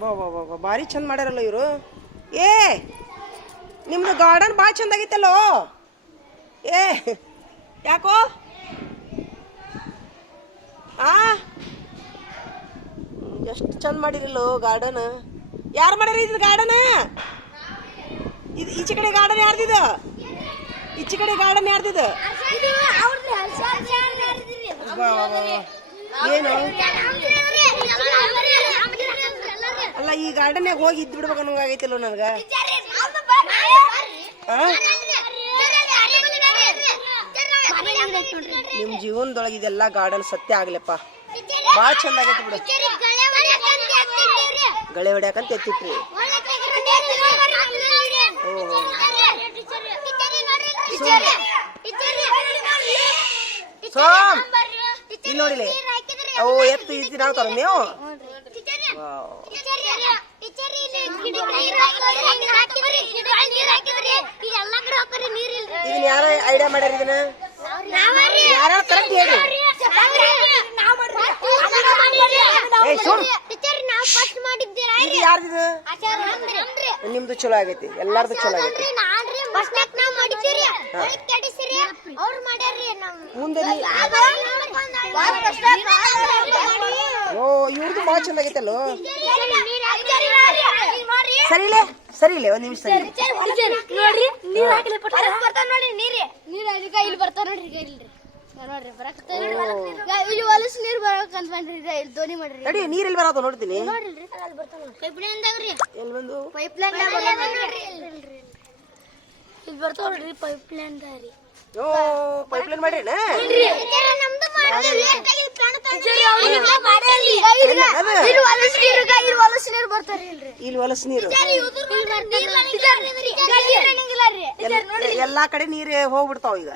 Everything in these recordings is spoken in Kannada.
ಬಾ ಭಾರಿ ಚಂದ ಮಾಡ್ಯಾರಲ್ಲ ಇವರು. ಏ, ನಿಮ್ದು ಗಾರ್ಡನ್ ಭಾಳ ಚಂದ ಆಗಿತ್ತಲ್ಲೋ ಏ, ಯಾಕೋ? ಆ? ಎಷ್ಟು ಚಂದ ಮಾಡಿರಲ್ಲೋ ಗಾರ್ಡನ್ ಯಾರು ಮಾಡ್ಯಾರ ಇದು ಗಾರ್ಡನ್ ಇದು ಈಚೆ ಕಡೆ ಗಾರ್ಡನ್ ಯಾರ್ದಿದು ಈಚೆ ಕಡೆ ಗಾರ್ಡನ್ ಯಾರ್ದಿದು. ಏನು? ಅಲ್ಲ ಈ ಗಾರ್ಡನ್ಯಾಗ ಹೋಗಿ ಇದ್ ಬಿಡ್ಬೇಕು ಅನ್ನೋ ಆಗೈತಿಲ್ಲ ನನಗೆ? ನಿಮ್ ನಿಮ್ಮ ಜೀವನದೊಳಗೆ ಇದೆಲ್ಲ ಗಾರ್ಡನ್ ಸತ್ಯ ಆಗ್ಲಪ್ಪ. ಭಾಳ ಚಂದ ಆಗೈತಿ ಬಿಡು. ಗಳೆ ಹೊಡ್ಯಾಕಂತ ಎತ್ತಿಟ್ರಿ ಸೋಮ್. ಇಲ್ಲಿ ನೋಡಿಲಿ. ಅವು ಎತ್ತು ಇದ್ದು ನಾವು ಇದನ್ನ ಯಾರು ಐಡಿಯಾ ಮಾಡ್ಯಾರ ಇದನ್ನ? ಕರೆಕ್ಟ್ ಹೇಳಿ? ನಿಮ್ದು ಚಲೋ ಆಗೈತಿ, ಎಲ್ಲಾರ್ದು ಚಲೋ ಆಗೈತಿ. ಮುಂದೆ ಓ ಇವ್ರದ್ದು ಭಾಳ ಚಂದ ಆಗೈತಲ್ಲೋ? ಸರಿಲೇ. ಸರಿಲೇ ಒಂದ್ ನಿಮಿಷ ಸರಿ. ನೋಡ್ರಿ ನೀರ್ ಹಾಕಲಿ ಬರ್ತಾವ ನೋಡಿ ನೀರಿ. ನೀರ್ ಇಲ್ಲಿ ಬರ್ತಾವ ನೋಡ್ರಿ ಈಗ ಇಲ್ರಿ ನೋಡ್ರಿ ಇಲ್ಲಿ ಹೊಲಸ್ ನೀರ್ ಈಗ ಇಲ್ಲಿ ದೋಣಿ ಮಾಡ್ರಿ. ನಡಿ ಇಲ್ಲಿ ಬರೋದು ನೋಡ್ತೀನಿ. ನೋಡಿಲ್ರಿ ಅಲ್ಲಿ ಬರ್ತಾವ ಪೈಪ್ ಲೈನ್ ಅಂದಾಗ್ರಿ ಎಲ್ಲಿ ಬಂದು? ಪೈಪ್ ಲೈನ್ ಇಲ್ಲಿ ಬರ್ತಾವ ನೋಡ್ರಿ ಪೈಪ್ ಲೈನ್ ದಾರಿ ಓ ಪೈಪ್ಲೈನ್ ಮಾಡ್ರಿ ನಮ್ದು ಬರ್ತಾರ ಇಲ್ರಿ ಇಲ್ಲಿ ಹೊಲಸು ನೀರು ಎಲ್ಲಾ ಕಡೆ ನೀರು ಹೋಗ್ಬಿಡ್ತಾವ ಈಗ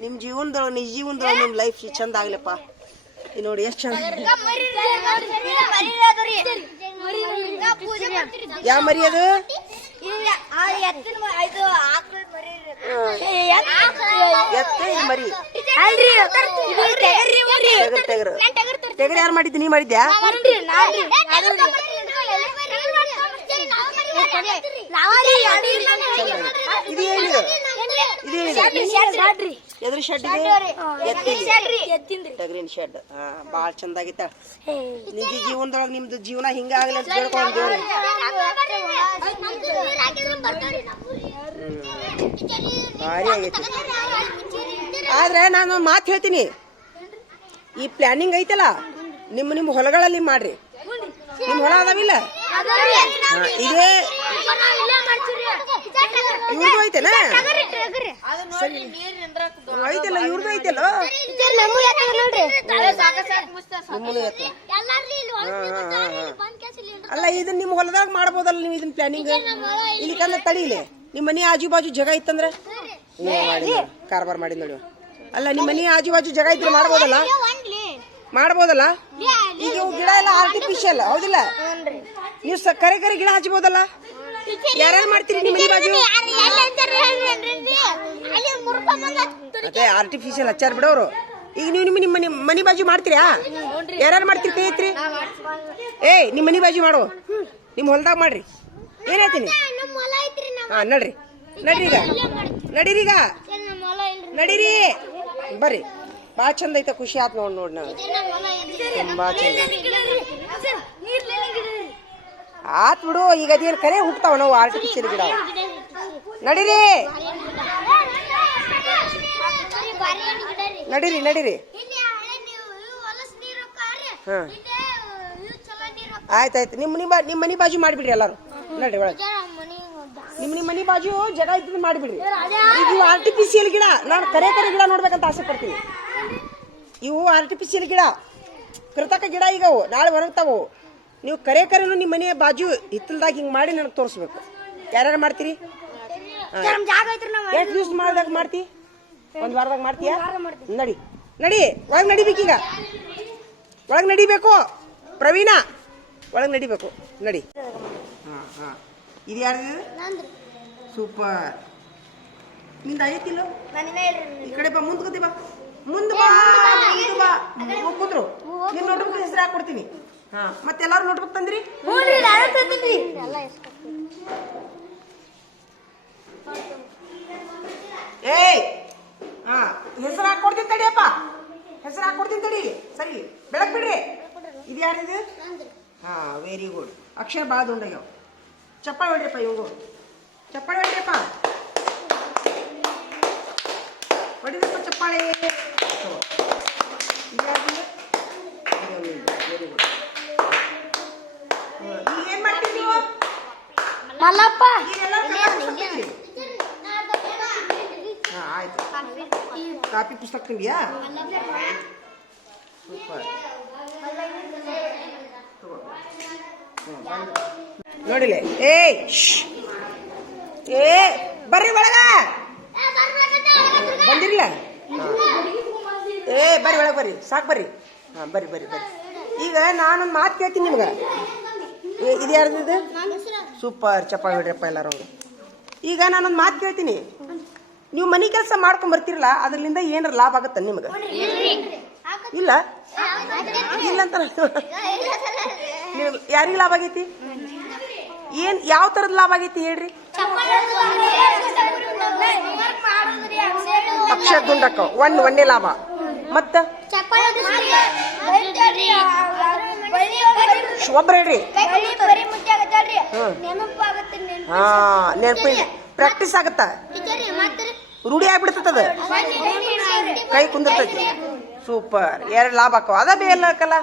ನಿಮ್ ಜೀವನದೊಳಗೆ ನಿಜ ಜೀವನದೊಳಗೆ ನಿಮ್ ಲೈಫ್ ಚಂದ ಆಗ್ಲಪ್ಪ ನೋಡಿ ಎಷ್ಟು ಚಂದ ಯಾವ ಮರಿ ಅದು ಎತ್ತ ಇದು ಟಗರ್ ಯಾರು ಮಾಡಿದ್ದು ನೀ ಮಾಡಿದ್ಯಾ ಇದು ಏನಿದು ಇದು ಏನಿದು ಎದ್ರ ಶೆಡ್ ಇದೆ ಎತ್ತಿಂದು ಟಗರಿನ ಶೆಡ್ ಹಾ ಭಾಳ ಚಂದ ಆಗಿತ್ತ ನಿಜ ಜೀವನದೊಳಗೆ ನಿಮ್ದು ಜೀವನ ಹಿಂಗ ಆಗಲಿ ಅಂತ ದೇವ್ರು ಭಾರಿ ಆಗೈತಿ ಆದ್ರೆ ನಾನು ಮಾತು ಹೇಳ್ತೀನಿ. ಈ ಪ್ಲಾನಿಂಗ್ ಐತಲ್ಲ ನಿಮ್ಮ ನಿಮ್ಮ ಹೊಲಗಳಲ್ಲಿ ಮಾಡ್ರಿ. ನಿಮ್ಮ ಹೊಲ ಅದಾವಿಲ್ಲ? ಇದೇ ಇವ್ರದ್ದು ಐತೆನಾ? ಐತಲ್ಲ ಇವ್ರದ್ದು ಐತಲ್ಲ ಐತೆ. ಅಲ್ಲ ಇದನ್ನ ನಿಮ್ಮ ಹೊಲದಾಗ ಮಾಡ್ಬೋದಲ್ಲ ನೀವು ಇದನ್ನ ಪ್ಲಾನಿಂಗ್ ಇಲ್ಲಿ ಕಂದ ತಡಿಲೆ ನಿಮ್ಮ ಮನೆ ಆಜು ಬಾಜು ಜಗ ಇತ್ತಂದ್ರೆ? ಕಾರ್ಬಾರ್ ಮಾಡಿ ನೋಡಿ. ಅಲ್ಲ ನಿಮ್ಮ ಮನೆ ಆಜು ಬಾಜು ಜಾಗ ಇದ್ರೆ ಮಾಡ್ಬೋದಲ್ಲ ಮಾಡ್ಬೋದಲ್ಲ ಈಗ ಇವು ಗಿಡ ಎಲ್ಲ ಆರ್ಟಿಫಿಷಿಯಲ್ ಹೌದಿಲ್ಲ ನೀವು ಸ ಕರೆ ಕರೆ ಗಿಡ ಹಚ್ಬೋದಲ್ಲ ಯಾರ್ಯಾರು ಮಾಡ್ತೀರಿ ನಿಮ್ಮ ಮನೆ ಬಾಜು ಅದೇ ಆರ್ಟಿಫಿಷಿಯಲ್ ಹಚ್ಚಾರ ಬಿಡೋರು ಈಗ ನೀವು ನಿಮ್ಮ ನಿಮ್ಮ ಮನೆ ಮನೆ ಬಾಜು ಮಾಡ್ತೀರಾ ಯಾರ್ಯಾರು ಮಾಡ್ತೀರಿ ಕೈ ಐತ್ರಿ ಏಯ್ ನಿಮ್ಮ ಮನೆ ಬಾಜು ಮಾಡು ನಿಮ್ಮ ಹೊಲ್ದಾಗ ಮಾಡ್ರಿ ಏನ್ ಹೇಳ್ತೀನಿ ಹಾ ನಡ್ರಿ ನಡ್ರಿ ಈಗ ನಡೀರಿ ಈಗ ನಡೀರಿ ಬರ್ರಿ. ಭಾಳ ಚಂದ ಐತೆ, ಖುಷಿ ಆತ್ ನೋಡ್ ನೋಡ್ ನಾವು. ತುಂಬ ಆತ್ ಬಿಡು, ಈಗ ಅದೇನು ಕರೆ ಹುಟ್ತಾವ ನಾವು ಆರ್ಟಿಫಿಷಿಯಲ್ ಗಿಡ. ನಡೀರಿ. ನಡೀರಿ ನಡೀರಿ. ಹಾ. ಆಯ್ತಾಯ್ತು ನಿಮ್ಮ ನಿಮ್ಮ ಬಾ ನಿಮ್ಮ ಮನೆ ಬಾಜು ಮಾಡಿಬಿಡ್ರಿ ಎಲ್ಲರೂ. ನಡೀರಿ ಒಳಗೆ. ನಿಮ್ಮ ನಿಮ್ ಮನಿ ಬಾಜು ಜಾಗ ಇದ್ದು ಮಾಡಿಬಿಡ್ರಿ. ಇದು ಆರ್ಟಿಫಿಷಿಯಲ್ ಗಿಡ. ನಾನು ಕರೆ ಕರೆ ಗಿಡ ನೋಡ್ಬೇಕಂತ ಆಸೆ ಪಡ್ತೀನಿ. ಇವು ಆರ್ಟಿಫಿಷಿಯಲ್ ಗಿಡ. ಕೃತಕ ಗಿಡ ಈಗ ಅವು ನಾಳೆ ಹೊರಗ್ತಾವು ನೀವು ಕರೆ ಕರೆನು ನಿಮ್ಮ ಮನೆಯ ಬಾಜು ಹಿತ್ತಲ್ದಾಗ ಹಿಂಗೆ ಮಾಡಿ ನನಗೆ ತೋರಿಸ್ಬೇಕು. ಯಾರ್ಯಾರು ಮಾಡ್ತೀರಿ? ಎಷ್ಟು ದಿವ್ಸ ಮಾಡ್ದಾಗ ಮಾಡ್ತಿ? ಒಂದು ವಾರದಾಗ ಮಾಡ್ತೀಯಾ? ನಡಿ. ನಡಿ. ಒಳಗೆ ನಡಿಬೇಕೀಗ. ಒಳಗೆ ನಡಿಬೇಕು. ಪ್ರವೀಣ. ಒಳಗೆ ನಡಿಬೇಕು. ನಡಿ. ಹಾಂ ಹಾಂ. ಇದು ಯಾರು ಸೂಪರ್. ನಿಂದ ಆಗೈತಿಲ್ಲ ಈ ಕಡೆ ಬಾ ಮುಂದೆ ಕೂತಿ ಬಾ. ಮುಂದೆ ಬಾ ಮುಂದೆ ಬಾ ಕುಂದ್ರು ನಿನ್ನ ನೋಟ್ಬುಕ್ ಹೆಸರು ಹಾಕೊಡ್ತೀನಿ ಹಾ ಮತ್ತೆಲ್ಲಾರು ನೋಟ್ಬುಕ್ ತಂದ್ರಿ? ಏಯ್! ಹಾ ಹೆಸರು ಹಾಕೊಡ್ತೀನಿ ತಡಿಯಪ್ಪ ಹೆಸರು ಹಾಕೊಡ್ತೀನಿ ತಡಿ. ಸರಿ ಬೆಳಕ್ ಬಿಡ್ರಿ. ಇದು ಯಾರಿದು? ಹಾ ವೆರಿ ಗುಡ್ ಅಕ್ಷರ ಭಾಳ ದುಂಡಾಗ್ಯಾವ. ಚಪ್ಪಾಳೆ ಹೊಡ್ರಿಪ್ಪ ಇವಂಗು ಚಪ್ಪಾಳೆ ಹೊಡ್ರಿಪ್ಪ ಹೊಡಿದಪ್ಪ ಚಪ್ಪಾಳೆ ತಗೋ. ಇದು ಯಾರ್ದು? ವೆರಿ ಗುಡ್ ಈಗ ಏನ್ ಮಾಡ್ತೀರಿ ನೀವು ಮಲ್ಲಪ್ಪ ಈಗೆಲ್ಲ ಕನ್ನಡ ಪುಸ್ತಕ ತೆಗೀರಿ. ಹಾ ಆಯ್ತು ಕಾಪಿ ಪುಸ್ತಕ ತುಂಬಿಯಾ ಸೂಪರ್ ನೋಡಿಲೆ. ಏ. ಏ, ಬರ್ರಿ ಒಳಗ. ಬಂದಿರಲ? ಏ, ಬರ್ರಿ ಒಳಗೆ ಬರ್ರಿ. ಸಾಕು ಬರ್ರಿ. ಹಾಂ, ಬರ್ರಿ ಬರ್ರಿ ಬರ್ರಿ. ಈಗ ನಾನೊಂದು ಮಾತು ಕೇಳ್ತೀನಿ ನಿಮ್ಗೆ. ಇದು ಯಾರ್ದು ಇದು? ಸೂಪರ್, ಚಪ್ಪಾಳೆ ಹೊಡ್ರಪ್ಪ ಎಲ್ಲರೂ. ಈಗ ನಾನೊಂದು ಮಾತು ಕೇಳ್ತೀನಿ. ನೀವು ಮನೆ ಕೆಲಸ ಮಾಡ್ಕೊಂಡು ಬರ್ತಿರಲ್ಲ ಅದರಿಂದ ಏನಾರ ಲಾಭ ಆಗುತ್ತೆ ನಿಮ್ಗೆ? ಇಲ್ಲ? ಇಲ್ಲ ಅಂತ ಯಾರಿಗೆ ಲಾಭ ಆಗೈತಿ? ಏನ್ ಯಾವ ತರದ ಲಾಭ ಆಗೈತಿ ಹೇಳ್ರಿ? ಅಕ್ಷರ ದುಂಡಕ್ಕ ಒಂದ್ ಒಂದೇ ಲಾಭ. ಮತ್ತ? ಶುಭ್ರ ಹೇಳ್ರಿ. ಹಾ, ನೆನಪು ಪ್ರಾಕ್ಟೀಸ್ ಆಗತ್ತ? ರೂಢಿ ಆಗ್ಬಿಡ್ತದ ಕೈ ಕುಂದಿರ್ತೈತಿ. ಸೂಪರ್ ಎರಡು ಲಾಭ ಅಕ್ಕವ. ಅದ ಬೇಲ್ ಹಾಕಲ್ಲ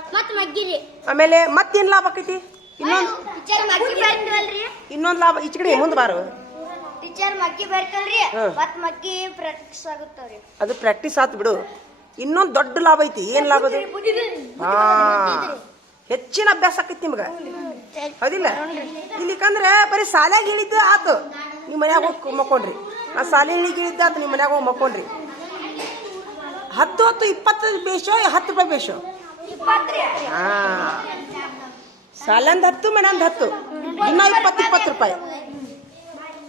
ಆಮೇಲೆ ಮತ್ತೇನ್ ಲಾಭ ಆಕೈತಿ? ಇನ್ನೊಂದ್ ಟೀಚರ್ ಇನ್ನೊಂದ್ ಲಾಭ ಈಚೆ ಕಡೆ ಮುಂದ್ ಬಾರು. ಟೀಚರ್ ಮಕ್ಕಿ ಬರ್ಕಲ್ರಿ ಹ್ಮ್. ಮತ್ ಮಕ್ಕಿ ಪ್ರಾಕ್ಟೀಸ್ ಆಗುತ್ತವ್ರಿ. ಅದು ಪ್ರಾಕ್ಟೀಸ್ ಆತ್ ಬಿಡು. ಇನ್ನೊಂದ್ ದೊಡ್ಡ ಲಾಭ ಐತಿ ಏನ್ ಲಾಭ ಅದು? ಹಾ. ಹೆಚ್ಚಿನ ಅಭ್ಯಾಸ ಆಕೈತಿ ನಿಮ್ಗ. ಹೌದಿಲ್ಲ? ಇಲ್ಲಿಕಂದ್ರೆ ಬರೀ ಸಾಲ್ಯಾಗ ಇಳಿದ್ದು ಆತು. ನಿಮ್ ಮನ್ಯಾಗ ಹೋಗಿ ಮಕ್ಕೊಂಡ್ರಿ. ಆ ಸಾಲೆ ಇಳಿಗೆ ಇಳಿದ್ದು ಆತು ನಿಮ್ ಮನ್ಯಾಗ ಹೋಗಿ ಮಕ್ಕೊಂಡ್ರಿ. ಹತ್ತು ಹತ್ತು ಇಪ್ಪತ್ತು ಬೇಷೋ ಹತ್ತು ರೂಪಾಯಿ ಬೇಷೋ? ಹಾ. ಸಾಲಂದ್ ಹತ್ತು ಮನಂದ ಹತ್ತು. ಇನ್ನ ಇಪ್ಪತ್ತು ಇಪ್ಪತ್ತು ರೂಪಾಯಿ.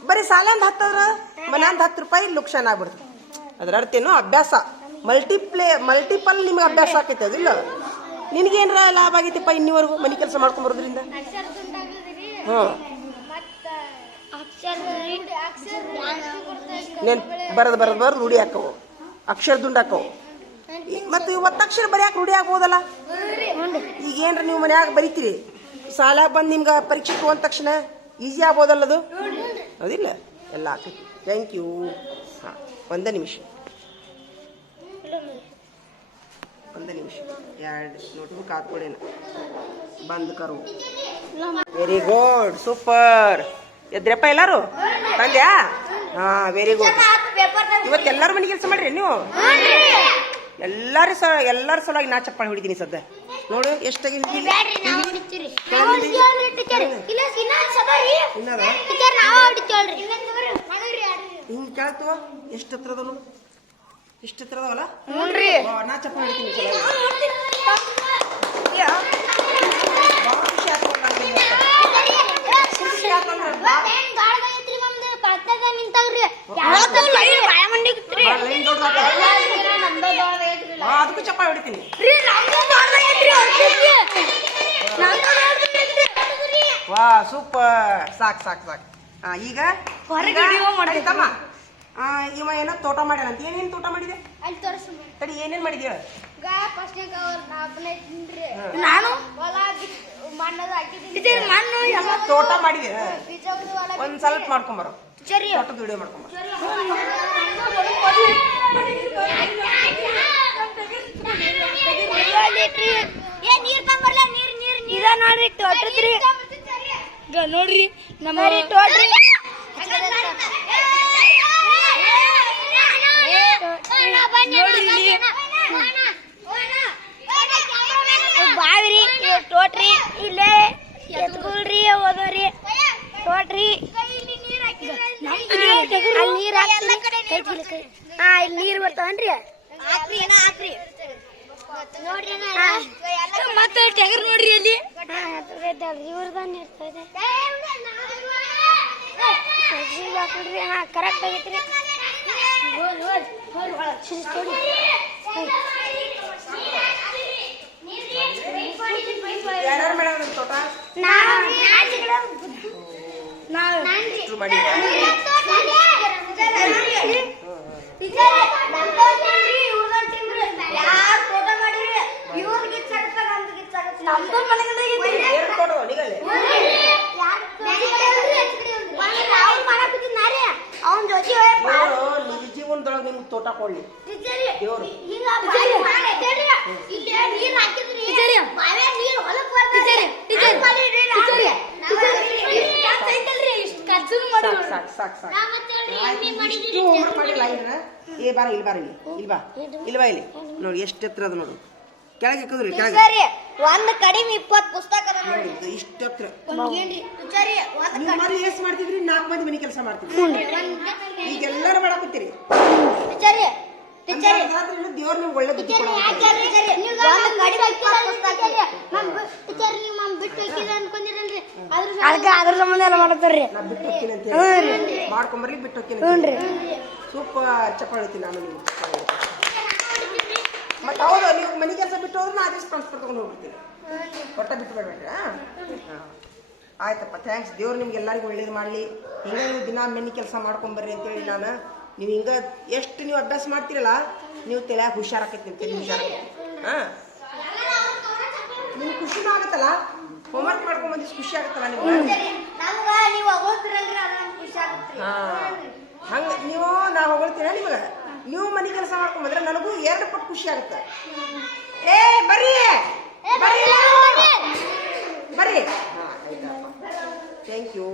ಬರೀ ಸಾಲಂದ ಹತ್ತದ್ರ ಮನಂದ ಹತ್ತು ರೂಪಾಯಿ ಲುಕ್ಷನ್ ಆಗ್ಬಿಡ್ತು. ಅದ್ರ ಅರ್ಥ ಏನು? ಅಭ್ಯಾಸ. ಮಲ್ಟಿಪ್ಲೇ ಮಲ್ಟಿಪಲ್ ನಿಮ್ಗೆ ಅಭ್ಯಾಸ ಆಕೈತೆ ಅದಿಲ್ಲ ನಿನಗೇನ್ರ ಲಾಭ ಆಗೈತಿಪ್ಪ ಇನ್ನಿವರೆಗೂ ಮನೆ ಕೆಲಸ ಮಾಡ್ಕೊಂಬರೋದ್ರಿಂದ ಹ್ಞೂ ನೆನ್ ಬರದ್ ಬರದು ಬರದ್ ರೂಢಿ ಹಾಕವು. ಅಕ್ಷರ ದುಂಡ್ ಹಾಕವು ಮತ್ತು ಒತ್ತಕ್ಷರ ಬರೆಯಾಕ ರೂಢಿ ಆಗ್ಬೋದಲ್ಲ? ಈಗ ಏನ್ರ ನೀವು ಮನ್ಯಾಗ ಬರಿತೀರಿ? ಸಾಲ ಬಂದು ನಿಮ್ಗೆ ಪರೀಕ್ಷೆ ತಗೊಂಡ ತಕ್ಷಣ ಈಸಿ ಆಗ್ಬೋದಲ್ಲ ಅದು ಹೌದಿಲ್ಲ? ಎಲ್ಲ ಆಕೈತಿ. ಥ್ಯಾಂಕ್ ಯು ಹಾಂ, ಒಂದೇ ನಿಮಿಷ. ಒಂದೇ ನಿಮಿಷ. ಎರಡು ನೋಟ್ಬುಕ್ ಹಾಕ್ಕೊಡೇನ ಬಂದ್ ಕರು. ವೆರಿ ಗುಡ್ ಸೂಪರ್ ಎದ್ರಪ್ಪ ಎಲ್ಲರೂ? ತಂದ್ಯಾ? ಹಾಂ ವೆರಿ ಗುಡ್ ಇವತ್ತು ಎಲ್ಲರ ಮನೆ ಕೆಲಸ ಮಾಡ್ರಿ ನೀವು? ಎಲ್ಲರೂ ಸ ಎಲ್ಲರೂ ಸಲುವಾಗಿ ನಾ ಚಪ್ಪಾಳೆ ಹೊಡಿತೀನಿ ಸದ್ದ ನೋಡು. ಎಷ್ಟಾಗಿ ಇನ್ನದ ಹಿಂಗ್ ಕೇಳ್ತವ ಎಷ್ಟು ಹತ್ರ ಅದಾವ ನೋಡು ಎಷ್ಟು ಹತ್ರ ಅದಾವಲ್ಲ ವಾ, ನಾ ಚಪ್ಪ ಹೊಡಿತೀನಿ ಸಲುವಾಗಿ. ಭಾಳ ಖುಷಿ ಆಯ್ತು ನೋಡ್ ನಂಗೆ ಇವತ್ತು. ಖುಷಿ ಆಯ್ತು ಅಂದ್ರೆ ಭಾಳ- ಭಾಳ ಲೈನ್ ದೊಡ್ಡದಾತ. ಹಾ, ಅದಕ್ಕೂ ಚಪ್ಪಾಳೆ ಹೊಡಿತೀನಿ ವಾ ಸೂಪರ್. ಸಾಕ್ ಸಾಕ್ ಸಾಕ್. ಹಾ ಈಗ? ಈಗ ಆಯ್ತಮ್ಮ ಆ, ಇವ ಏನೋ ತೋಟ ಮಾಡ್ಯಾನ ಅಂತ. ಏನೇನ್ ತೋಟ ಮಾಡಿದೆ? ಅಲ್ಲಿ ತೋರಿಸು ತಡಿ ಏನೇನ್ ಮಾಡಿದ್ಯ? ನಾನು? ಹೊಲ ಮಣ್ಣದ ಹಾಕಿದ್ದೀನಿ. ಮಣ್ಣು ತೋಟ ಮಾಡಿದೆ. ಒಂದು ಹೊಲ ಒಂದ್ ಸ್ವಲ್ಪ ಮಾಡ್ಕೊಂಬರು. ಸರಿ. ತೋಟದ ವಿಡಿಯೋ ಮಾಡ್ಕೊಂಬರು. ಏ ನೀರ್ ತಂಬರ್ಲ ನೀರ್ ನೀರ್ ನೀರ. ನೋಡ್ರಿ ತೋಟದ್ರಿ. ನೋಡ್ರಿ ನಮ್ಮ ತೋಟ್ರಿ ಬಾವಿರಿ ತೋಟ್ರಿ ಇಲ್ಲೇ ಎತ್ಕೊಳ್ರಿ ಓದೋರಿ ತೋಟ್ರಿ. ನೀರ್ ಹಾಕ್ತೀರಿ ಹಾ ಇಲ್ಲಿ ನೀರ್ ಬರ್ತಾವನ್ರಿ? ಹಾಕ್ರಿ ಏನ ಹಾಕ್ರಿ. ನೋಡ್ರಿ ಮತ್ತೆ ಟಗರ್ ನೋಡ್ರಿ ಅಲ್ಲಿ ಇವ್ರದಾನ ಇರ್ತದೆ ಹಾಕ್ಬಿಡ್ರಿ ಹಾ ಕರೆಕ್ಟ್ ಆಗೈತ್ರಿ ನಾವು ಮಾಡಿ ಎರಡು ತೋಟ ನಿಗಲ್ಲಿ ಅವನ್ ಜೊತೆ ನೋಡು ನಿಜ ಜೀವನದೊಳಗೆ ನಿಮ್ಗೆ ತೋಟ ಕೊಡ್ಲಿ ದೇವ್ರು ಮಾಡಿಲ್ಲ ಏ ಬಾರ ಇಲ್ಲಿ ಬಾರ ಇಲ್ಲಿ ಇಲ್ಲಿ ನೋಡಿ ಎಷ್ಟು ನೋಡು. ಕೆಳಗೆ ಇಕ್ಕದ್ರಿ ಕೆಳಗೆ. ಒಂದು ಕಡಿಮೆ ಇಪ್ಪತ್ತು ಪುಸ್ತಕ ಅದ ನೋಡಿ ಇಷ್ಟು ನೀವು ಮೊದಲು ಎಷ್ಟು ಮಾಡ್ತಿದ್ರಿ? ನಾಲ್ಕು ಮಂದಿ ಮನೆ ಕೆಲಸ ಮಾಡ್ತಿದ್ರಿ. ಈಗ ಎಲ್ಲರೂ ಮಾಡಕತ್ತೀರಿ ಟೀಚರಿ ಟೀಚರಿ ದೇವ್ರು ನಿಮ್ಗೆ ಒಳ್ಳೆ ಬುದ್ಧಿ ನೀವು ಅದಕ್ಕೆ ಅದ್ರ ಸಂಬಂಧ ಎಲ್ಲ ಮಾಡ್ತಾರ್ರಿ ನಾ ಹೋಗ್ತೀನಿ ಅಂತ ಹೇಳಿ. ಮಾಡ್ಕೊಂಬರ್ಲಿ ಬಿಟ್ಟು ಹೋಗ್ತೀನಿ ಸೂಪರ್ ಚಪ್ಪಾಳೆ ಹೊಡಿತೀನಿ ನಾನು ನೀವು ಮತ್ತೆ ಹೌದು ನೀವು ಮನೆ ಕೆಲಸ ಬಿಟ್ಟು ಹೋದ್ರೆ ನಾ ಅದೇ ಟ್ರಾನ್ಸ್ಫರ್ ತಗೊಂಡು ಹೋಗ್ಬಿಡ್ತೀನಿ. ಒಟ್ಟ ಬಿಟ್ಟು ಬಿಡ್ಬೇಡ್ರಿ ಹಾಂ? ಆಯ್ತಪ್ಪ ಥ್ಯಾಂಕ್ಸ್ ದೇವ್ರು ನಿಮ್ಗೆ ಎಲ್ಲರಿಗೂ ಒಳ್ಳೇದು ಮಾಡಲಿ. ಹಿಂಗೆ ನೀವು ದಿನ ಮನೆ ಕೆಲಸ ಮಾಡ್ಕೊಂಬರ್ರಿ ಅಂತೇಳಿ ನಾನು. ನೀವು ಹಿಂಗೆ ಎಷ್ಟು ನೀವು ಅಭ್ಯಾಸ ಮಾಡ್ತೀರಲ್ಲ ನೀವು ತಲೆಯಾಗ ಹುಷಾರಾಕೈತಿ ನಿಮ್ಮ ತಲೆ ಹುಷಾರಾಕೈತಿ ಹಾಂ? ನಿಮ್ಗೆ ಖುಷಿನೂ ಆಗುತ್ತಲ್ಲ? ಹೋಮ್ವರ್ಕ್ ಮಾಡ್ಕೊಂಡ್ ಬಂದಿದ್ದು ಖುಷಿ ಆಗುತ್ತಲ್ಲ ನಿಮ್ಗೆ? ಹಾಂ. ಹಂಗ ನೀವು ನಾ ಹೊಗಳ್ತೀನ ನಿಮಗೆ? ನೀವು ಮನೆ ಕೆಲಸ ಮಾಡ್ಕೊಂಡ್ರೆ ನನಗೂ ಎರಡು ಪಟ್ಟು ಖುಷಿ ಆಗುತ್ತೆ ಏ ಬರ್ರಿ ಬರ್ರಿ ಬರ್ರಿ ಥ್ಯಾಂಕ್ ಯು